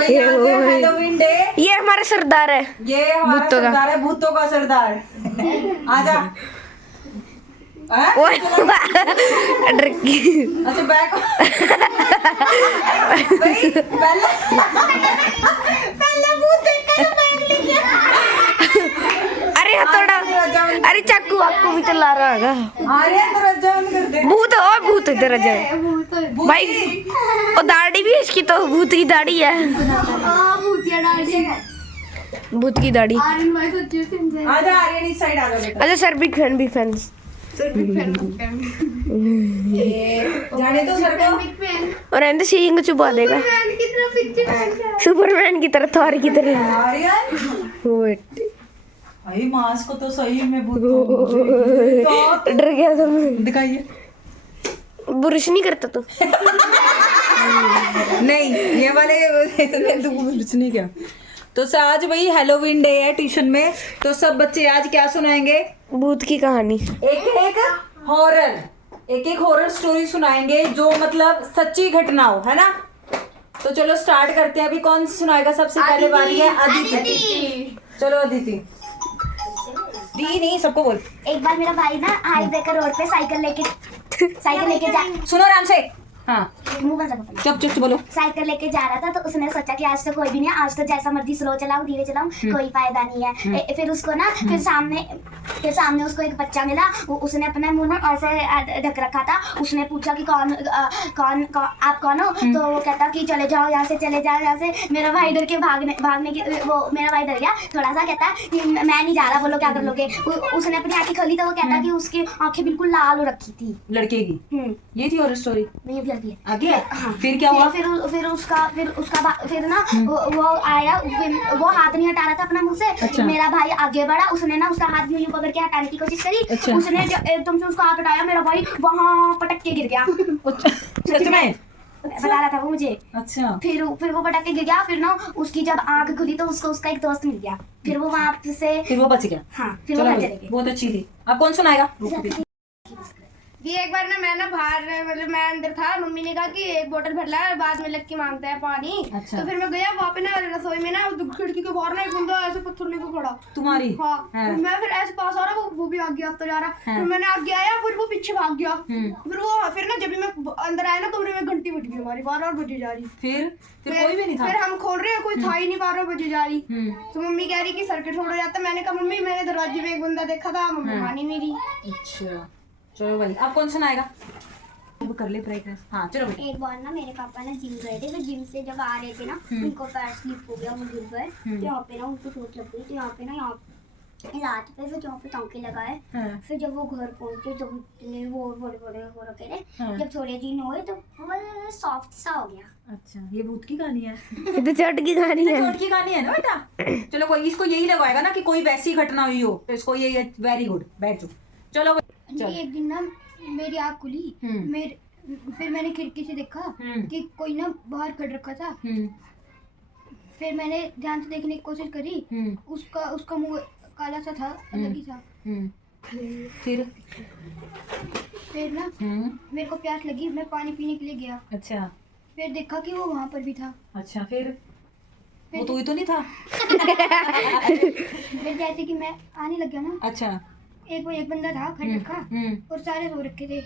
Halloween day. ये हमारा सरदार है, ये हमारा सरदार है, भूतों का सरदार। आजा। ओए डर की। अच्छा बैक भाई पहले भूत देखा तो बैग लेके। अरे हथौड़ा, अरे चाकू आपको भी तो ला रहा होगा। अरे दरवाजा बंद कर दे। भूत ओ भूत इधर आ जाए भाई। और दाढ़ी भी इसकी तो भूत की दाढ़ी है, भूत की दाढ़ी। आजा आर्यन इस साइड आ जाओ बेटा। अच्छा सर, बिग फैन। जाने दो सर को। और एंड सींग चुबा देगा सुपरमैन की तरह, थॉर की तरह। आर्यन वेट, भाई मास्क को तो सही में भूत डर गया था मैं। दिखाइए। बुरुश नहीं करता तू? नहीं ये वाले तो कुछ नहीं क्या। तो आज भाई हैलोवीन डे है ट्यूशन में, तो सब बच्चे आज क्या सुनाएंगे? भूत की कहानी। एक हॉरर स्टोरी सुनाएंगे जो मतलब सच्ची घटना हो, है ना। तो चलो स्टार्ट करते हैं। अभी कौन सुनाएगा? सबसे पहले बारी है अदिति। चलो अदिति। दी नहीं सबको बोल। एक बार मेरा भाई ना हाईवे का रोड पे साइकिल लेके जा। सुनो आराम से। हाँ मुंह बंद रखो। चुप चुप बोलो। साइकिल लेके जा रहा था तो उसने सोचा कि आज तो कोई भी नहीं है, आज तो जैसा मर्जी स्लो चलाऊं धीरे चलाऊं कोई फायदा नहीं है। फिर उसको ना फिर सामने उसको एक बच्चा मिला। उसने अपना मुंह ना ऐसे ढक रखा था। उसने पूछा कि कौन आप कौन हो? तो वो कहता कि चले जाओ यहाँ से, चले जाओ यहाँ से। मेरा भाई डर के भागने की वो मेरा भाई डर गया थोड़ा सा। कहता कि मैं नहीं जा रहा, बोलो क्या कर लोगे। उसने अपनी आंखें खोली तो वो कहता कि उसकी आंखें बिल्कुल लाल हो रखी थी लड़के की। ये थी हॉरर स्टोरी। नहीं अभी आगे हाँ। फिर क्या हुआ? फिर ना वो आया। वो हाथ नहीं हटा रहा था अपना मुंह से। अच्छा। मेरा भाई आगे बढ़ा। उसने ना उसका हाथ यूं यूं पकड़ के हटाने की कोशिश करी। अच्छा। उसने एकदम से उसका हाथ हटाया, मेरा भाई वहां पटक के गिर गया। सच में? बता रहा था वो मुझे। अच्छा। फिर वो पटक के गिर गया। फिर ना उसकी जब आंख खुली तो उसको उसका एक दोस्त मिल गया। फिर वो वहां से फिर वो बच गया। हाँ फिर वो चलो घर चले गए। बहुत अच्छी थी। अब कौन सुनाएगा? ये एक बार ना मैं बाहर मतलब मैं अंदर था। मम्मी ने कहा कि एक बोतल भर ला, बाद में लग के मांगता है पानी। अच्छा। तो फिर मैं गया वहाँ पे ना रसोई में ना खिड़की के बाहर ना एक बंदा ऐसे पत्थर लेके खड़ा। तुम्हारी? हाँ। हाँ। फिर मैं ऐसे पास आ रहा, वो भी आगे आता जा रहा। हाँ। फिर मैंने आगे आया, फिर वो पीछे भाग गया। फिर ना जब भी मैं अंदर आया ना कमरे में घंटी बज गई हमारी, 12 बजे जा रही। फिर कोई भी नहीं था? फिर हम खोल रहे हैं, कोई था ही नहीं, 12 बजे जा रही। तो मम्मी कह रही कि सर्किट छोड़ जाता। मैंने कहा मम्मी मैंने दरवाजे में एक बंदा देखा था। मम्मी मानी मेरी। अच्छा चलो भाई अब कौन सुनाएगा? कर ले ब्राइटनेस। हाँ चलो भाई। एक बार ना मेरे पापा ना जिम गए थे। तो जिम से जब आ रहे थे ना उनको पैर स्लिप हो गया, वो गिर गए। तो यहाँ पे ना उनको चोट लग गई। तो यहाँ पे ना लात पे फिर यहाँ पे टाँके लगाए। हाँ। फिर जब वो घर पहुंचे जब इतने वो बड़े बड़े हो रखे थे। हाँ। जब थोड़े दिन हुए तो वो सॉफ्ट सा हो गया। अच्छा ये भूत की कहानी है। ये तो चोट की कहानी है। चोट की कहानी है ना बेटा। चलो कोई इसको यही लगाएगा ना कि कोई वैसी घटना हुई हो, तो इसको यही वेरी गुड। बैठ जाओ। चलो चलो। एक दिन ना मेरी आँख खुली। फिर मैंने खिड़की से देखा कि कोई ना बाहर खड़ रखा था। फिर मैंने ध्यान से देखने की कोशिश करी। उसका मुंह काला सा था, अलग ही था। फिर ना मेरे को प्यास लगी, मैं पानी पीने के लिए गया। अच्छा। फिर देखा कि वो वहाँ पर भी था। अच्छा फिर वो तो ही तो नहीं था। फिर जैसे कि मैं आने लग गया ना। अच्छा। एक बंदा था खड़ रखा और सारे सो रखे थे।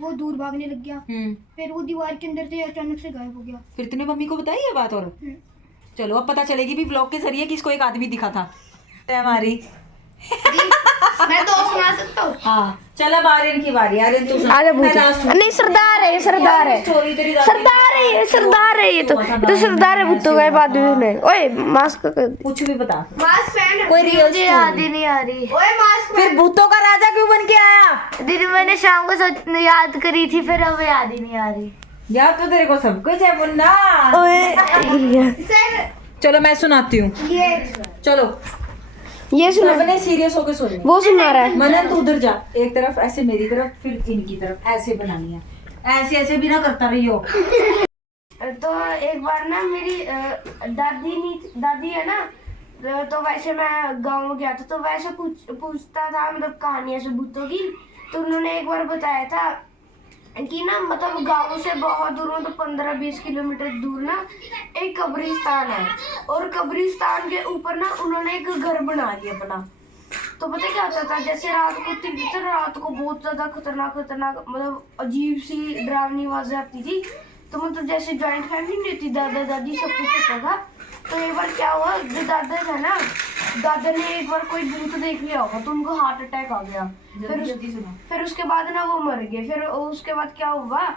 वो दूर भागने लग गया। फिर वो दीवार के अंदर से अचानक से गायब हो गया। फिर तूने मम्मी को बताई ये बात? और चलो अब पता चलेगी भी ब्लॉग के जरिए कि इसको एक आदमी दिखा था हमारी। मैं तो सुना सकता हूँ। हाँ चल अब आर्यन की बारी। आर्यन तू आजा भूत। नहीं सरदार है, सरदार है, स्टोरी तेरी सरदार है, ये सरदार है। ये तो सरदार है भूतों का। बाद में ओए मास्क कुछ भी बता। मास्क पहन। कोई रियल मुझे याद ही नहीं आ रही। ओए मास्क फिर भूतों का राजा क्यों बन के आया? दिन मैंने शाम को याद करी थी, फिर अब याद ही नहीं आ रही। याद तो तेरे को सब कुछ है मुन्ना। ओए चलो मैं सुनाती हूँ। चलो ये सुना, सबने सीरियस होकर सुनना। वो सुना रहा है। मनन तू उधर जा, एक तरफ ऐसे मेरी तरफ फिर इनकी तरफ ऐसे बनानी है। ऐसे ऐसे भी ना करता रहियो। तो एक बार ना मेरी दादी है ना, तो वैसे मैं गांव में गया था। तो वैसे पूछता था मतलब कहानी ऐसे भूतों की। तो उन्होंने एक बार बताया था कि ना मतलब गांव से बहुत दूर, मतलब 15-20 किलोमीटर दूर ना एक कब्रिस्तान है, और कब्रिस्तान के ऊपर ना उन्होंने एक घर बना लिया अपना। तो पता क्या होता था, जैसे रात को बहुत ज्यादा खतरनाक मतलब अजीब सी डरावनी आवाजें आती थी। तो मतलब जैसे ज्वाइंट फैमिली नहीं होती, दादा दादी सब कुछ होता था। तो एक बार क्या हुआ, जो दादा था ना, दादा ने एक बार कोई भूत देख लिया होगा, तो उनको हार्ट अटैक आ गया। फिर उसके बाद ना वो मर गए। फिर उसके बाद क्या हुआ,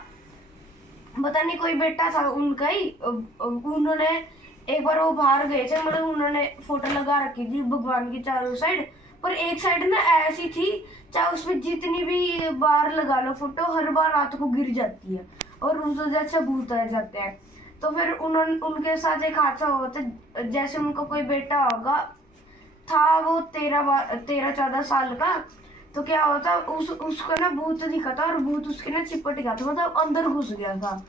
पता नहीं कोई बेटा था उनका ही, उन्होंने एक बार वो बाहर गए थे, मतलब उन्होंने फोटो लगा रखी थी भगवान की चारों साइड, पर एक साइड ना ऐसी थी, चाहे उसमें जितनी भी बार लगा लो फोटो, हर बार रात को गिर जाती है और उस वजह से भूत आ जाते हैं। तो फिर उनके साथ एक हादसा हुआ था, जैसे उनको कोई बेटा होगा था, वो 13-14 साल का। तो क्या होता, उसको ना भूत दिखा था, और भूत उसके ना चिपट गया था, मतलब अंदर घुस गया था।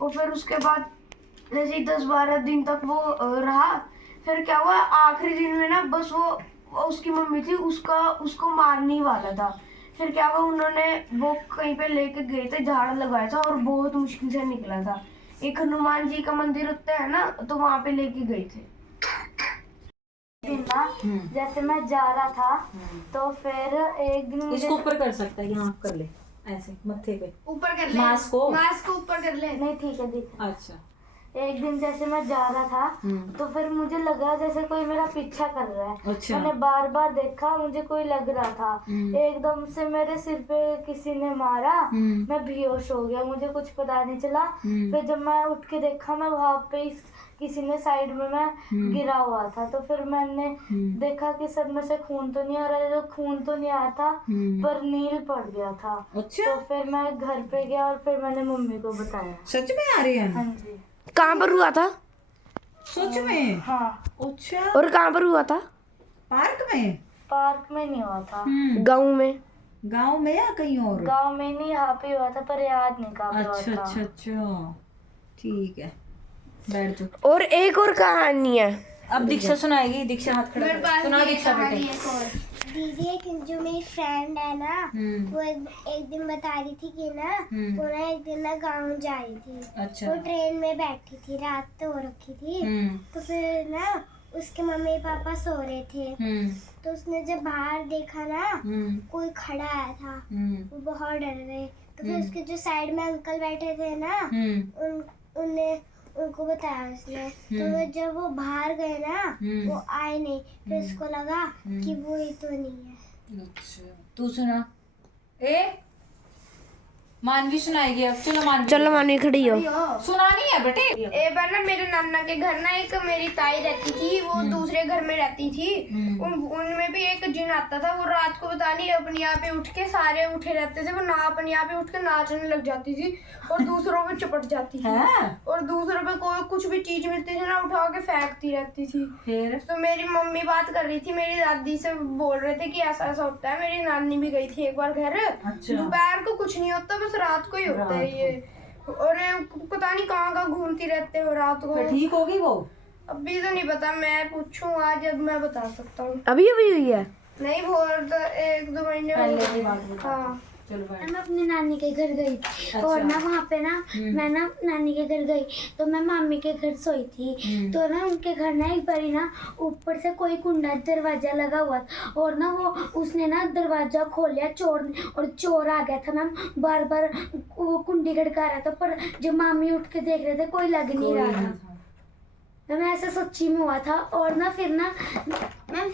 और फिर उसके बाद जैसे 10-12 दिन तक वो रहा। फिर क्या हुआ, आखिरी दिन में ना बस वो उसकी मम्मी थी, उसको मारने वाला था। फिर क्या हुआ, उन्होंने वो कहीं पे लेके गए थे, झाड़ लगाया था, और बहुत मुश्किल से निकला था। एक हनुमान जी का मंदिर होता है ना, तो वहां पे लेके गए थे। ना जैसे मैं जा रहा था, तो फिर एक दिन मुझे इसको ऊपर कर सकता है, यहाँ कर ले ऐसे मत्थे पे, ऊपर कर ले, मास्क को ऊपर कर ले। नहीं, ठीक है दी। अच्छा। एक दिन जैसे मैं जा रहा था, तो फिर मुझे लगा जैसे कोई मेरा पीछा कर रहा है। अच्छा। मैंने बार बार देखा, मुझे कोई लग रहा था। एकदम से मेरे सिर पे किसी ने मारा, मैं बेहोश हो गया, मुझे कुछ पता नहीं चला। फिर जब मैं उठ के देखा, मैं वहां पे किसी ने साइड में मैं गिरा हुआ था। तो फिर मैंने देखा कि सर में से खून तो नहीं आ रहा, जो खून तो नहीं आया था, पर नील पड़ गया था। अच्छा। तो फिर मैं घर पे गया, और फिर मैंने मम्मी को बताया। सच में आ रही है? हाँ जी। कहाँ पर हुआ था? सच में? हाँ। अच्छा। और कहाँ पर हुआ था? पार्क में? पार्क में नहीं हुआ था, गाँव में? गांव में या कहीं और? गांव में नहीं, यहाँ पे हुआ था, पर याद नहीं कहाँ पे हुआ अच्छा था। अच्छा अच्छा, कर है, बैठ जाओ। और एक और कहानी है, अब दीक्षा सुनाएगी। दीक्षा हाथ खड़ा कर, सुना दीक्षा बेटे। दीदी एक जो मेरी फ्रेंड है ना, वो एक दिन बता रही थी कि ना वो ना एक दिन ना गाँव जा रही थी। अच्छा। वो ट्रेन में बैठी थी, रात तो हो रखी थी। तो फिर ना उसके मम्मी पापा सो रहे थे। तो उसने जब बाहर देखा ना, कोई खड़ा आया था, वो बहुत डर गए। तो फिर उसके जो साइड में अंकल बैठे थे ना, उनको बताया उसने। तो वो जब वो बाहर गए ना, वो आए नहीं। फिर उसको लगा कि वो ही तो नहीं है। अच्छा, तू सुना। ए मानवी सुनाएगी अब। चलो मानवी खड़ी हो। सुनानी है बेटे। एक बार ना मेरे नाना के घर ना एक मेरी ताई रहती थी, वो दूसरे घर में रहती थी। उनमें भी एक जिन आता था, वो रात को पता नहीं अपने आप ही उठ के, सारे उठे रहते थे, वो ना अपने आप ही उठ के नाचने लग जाती थी, और दूसरों पे चपट जाती थी। और दूसरों पे कोई कुछ भी चीज मिलती थी ना, उठा के फेंकती रहती थी। फिर तो मेरी मम्मी बात कर रही थी, मेरी दादी से बोल रहे थे कि ऐसा ऐसा होता है। मेरी नानी भी गई थी एक बार घर। अच्छा। दोपहर को कुछ नहीं होता, बस रात को ही होता है ये। और पता नहीं कहाँ घूमती रहते हो रात को। ठीक होगी वो? अभी तो नहीं पता, मैं पूछूं आज, अब मैं बता सकता हूँ। अभी अभी हुई है? नहीं, बहुत 1-2 महीने पहले की बात बता। हाँ। चलो बैठ। मैं अपनी नानी के घर गई थी। और ना वहाँ पे ना मैं ना नानी के घर गई, तो मैं मामी के घर सोई थी। तो ना उनके घर ना एक बारी ना ऊपर से कोई कुंडा दरवाजा लगा हुआ था, और ना वो उसने ना दरवाजा खोलिया, चोर, और चोर आ गया था। मैम बार बार वो कुंडी खड़का रहा था, पर जब मामी उठ के देख रहे थे, कोई लग नहीं रहा था। मैं ऐसे सच्ची में हुआ था। और ना फिर ना मैम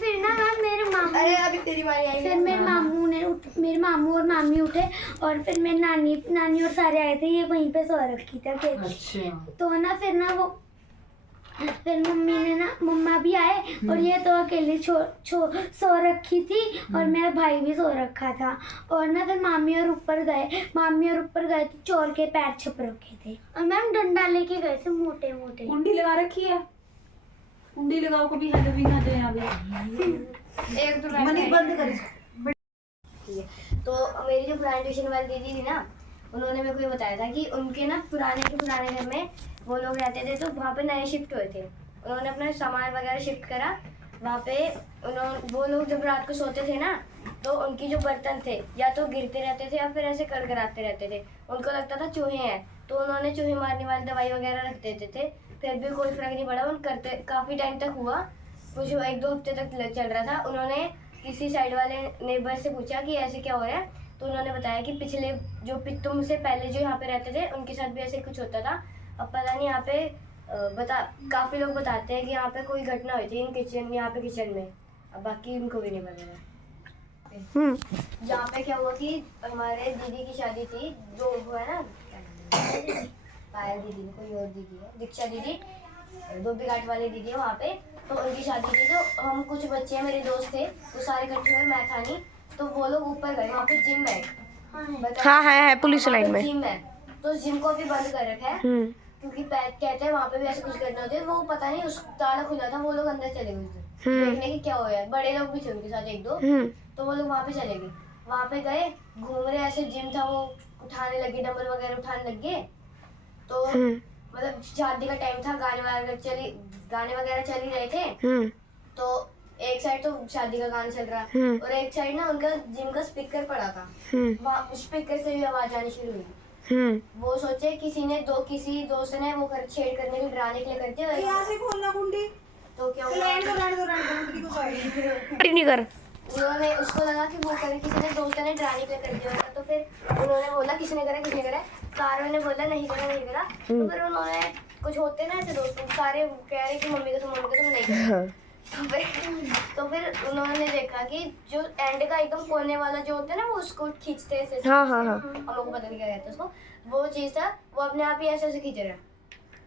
मेरे मामू, अरे अभी तेरी बारी आई। फिर मेरे मामू और मामी उठे, और फिर मेरी नानी और सारे आए थे, ये वहीं पे सो रखी थी अकेली। अच्छा। तो ना फिर मम्मी ने ना, मम्मा भी आए, और ये तो अकेली सो रखी थी, और मेरा भाई भी सो रखा था। और ना फिर मामी और ऊपर गए तो चोर के पैर छुप रखे थे, और मैम डंडा लेके गए थे, मोटे मोटे। कुंडी लगा रखी है? कुंडी लगाओ, कभी हेलोवीन आ जाए यहाँ पे। एक दो मनी बंद कर। तो मेरी जो पुरानी ट्यूशन वाली दीदी थी ना, उन्होंने मेरे को ये बताया था कि उनके ना पुराने घर में वो लोग रहते थे, तो वहाँ पे नए शिफ्ट हुए थे। उन्होंने अपना सामान वगैरह शिफ्ट करा, वहाँ पे वो लोग जब रात को सोते थे ना, तो उनकी जो बर्तन थे या तो गिरते रहते थे या फिर ऐसे कड़कड़ाते रहते थे। उनको लगता था चूहे हैं, तो उन्होंने चूहे मारने वाली दवाई वगैरह रख देते थे, फिर भी कोई फर्क नहीं पड़ा। उन करते काफ़ी टाइम तक हुआ, कुछ 1-2 हफ्ते तक चल रहा था। उन्होंने किसी साइड वाले नेबर से पूछा कि ऐसे क्या हो रहा है, तो उन्होंने बताया कि पिछले जो तुमसे पहले जो यहाँ पे रहते थे उनके साथ भी ऐसे कुछ होता था। अब पता नहीं यहाँ पे काफ़ी लोग बताते हैं कि यहाँ पे कोई घटना हुई थी यहाँ पे किचन में। अब बाकी उनको भी नहीं पता है। यहाँ पे क्या हुआ कि हमारे दीदी की शादी थी, जो वो है ना पायल दीदी, कोई और दीदी है, दीक्षा दीदी, धोबी घाट वाली दीदी है वहाँ पे। तो उनकी शादी थी, तो हम कुछ बच्चे मेरे दोस्त थे, वो सारे इकट्ठे हुए, मैं था नहीं, तो वो लोग ऊपर गए। वहाँ पे जिम है, हाँ है पुलिस लाइन में जिम है, तो जिम को भी बंद कर रखा है क्योंकि कहते हैं वहाँ पे भी ऐसे कुछ करना होता है। वो पता नहीं, उस ताला खुला था, वो लोग अंदर चले गए थे देखने की क्या हुआ है। बड़े लोग भी थे उनके साथ 1-2, तो वो लोग वहाँ पे चले गए। वहाँ पे गए, घूम रहे, ऐसे जिम था, वो उठाने लगे, डंबल वगैरह उठाने लग गए। तो मतलब शादी का टाइम था, गाने वगैरह चल ही रहे थे। तो एक साइड तो शादी का गाना चल रहा और एक साइड ना उनका जिम का स्पीकर पड़ा था, वहाँ स्पीकर से भी आवाज आनी शुरू हुई। वो सोचे किसी दोस्त ने वो छेड़ करने के लिए, डराने के लिए करते हैं। यहाँ से खोलना कुंडी, तो क्या हुआ, नहीं कर उन्होंने उसको लगा कि वो करे, किसी ने दोस्त ने डराने के लिए कर दिया होगा। तो फिर उन्होंने बोला किसने करा, सारों ने बोला नहीं करा। तो फिर उन्होंने, कुछ होते ना ऐसे दोस्त, सारे कह रहे कि मम्मी को तुम नहीं करा। तो फिर उन्होंने देखा कि जो एंड का एकदम कोने वाला जो होता है ना, वो उसको खींचते हैं ऐसे। हाँ। हम लोग को पता नहीं क्या कहते हैं उसको, वो चीज था, वो अपने आप ही ऐसे खींच रहा है।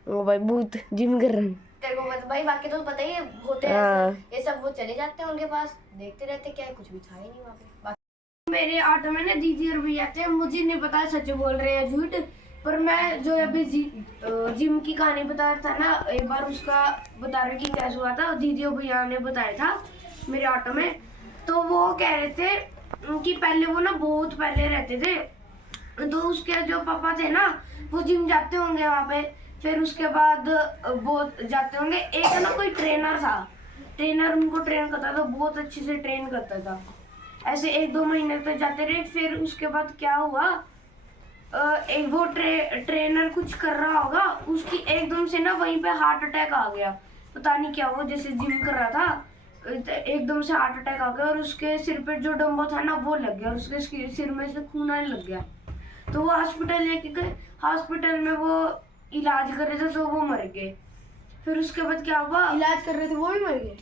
ओ भाई बहुत जिम कर रहे हैं। तेरे को पता भाई, बाकी तो पता ही है, होते हैं ऐसे। ये सब वो चले जाते हैं उनके पास, देखते रहते, क्या है, कुछ भी था ही नहीं वहाँ पे। मेरे ऑटो में ना दीदी और भैया थे, मुझे नहीं पता सच बोल रहे हैं झूठ, पर मैं जो अभी जिम की कहानी बता रहा था ना, एक बार उसका बता रहे कि कैसे हुआ था। दीदी और भैया ने बताया था मेरे ऑटो में। तो वो कह रहे थे कि पहले वो ना बहुत पहले रहते थे, तो उसके जो पापा थे ना, वो जिम जाते होंगे वहाँ पे। फिर उसके बाद वो जाते होंगे, एक ना कोई ट्रेनर था, ट्रेनर उनको ट्रेन करता था, बहुत अच्छे से ट्रेन करता था। ऐसे 1-2 महीने तक जाते रहे। फिर उसके बाद क्या हुआ, एक वो ट्रेनर कुछ कर रहा होगा, उसकी एकदम से ना वहीं पे हार्ट अटैक आ गया। पता नहीं क्या हुआ, जैसे जिम कर रहा था, एकदम से हार्ट अटैक आ गया और उसके सिर पे जो डंबल था ना वो लग गया और उसके सिर में से खून आने लग गया। तो वो हॉस्पिटल लेके गए, हॉस्पिटल में वो इलाज कर रहे थे, तो वो मर गए। फिर उसके बाद क्या हुआ, इलाज कर रहे थे वो भी मर गए।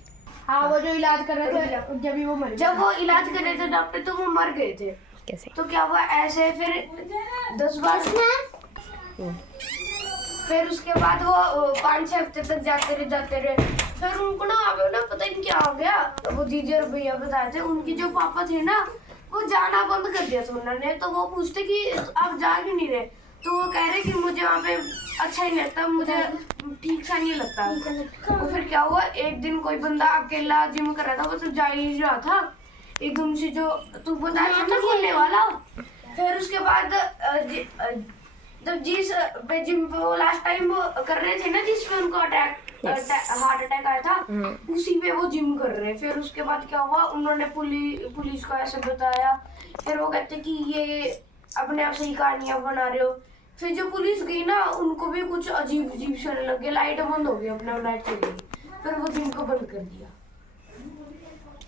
हाँ, वो जो इलाज कर रहे थे जब भी वो मर गए। जब वो इलाज कर रहे थे डॉक्टर, तो वो मर गए थे। कैसे? तो क्या हुआ, ऐसे फिर 10 बार, फिर उसके बाद वो 5-6 हफ्ते तक जाते रहे। फिर उनको ना पता नहीं क्या हो गया। वो दीदी और भैया बताए थे, उनके जो पापा थे ना, वो जाना बंद कर दिया था उन्होंने। तो वो पूछते कि आप जा क्यों नहीं रहे, तो वो कह रहे कि मुझे वहाँ पे अच्छा नहीं लगता, मुझे ठीक सा नहीं लगता। तो फिर क्या हुआ, एक दिन कोई बंदा अकेला जिम कर रहा था, वो तो जा ही रहा था, एकदम से जो तू बताया था ना बोलने वाला। फिर उसके बाद जब जिस जिम पे वो लास्ट टाइम कर रहे थे ना, जिसमें उनको हार्ट अटैक आया था, उसी पे वो जिम कर रहे हैं। फिर उसके बाद क्या हुआ, उन्होंने पुलिस को ऐसे बताया। फिर वो कहते कि ये अपने आप से ही कहानियां बना रहे हो। फिर जो पुलिस गई ना, उनको भी कुछ अजीब से लग गया, लाइट बंद हो गई, अपना लाइट चली गई। फिर वो जिम को बंद कर दिया।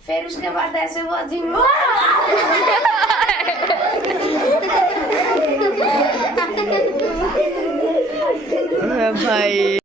फिर उसके बाद ऐसे वो जिम भाई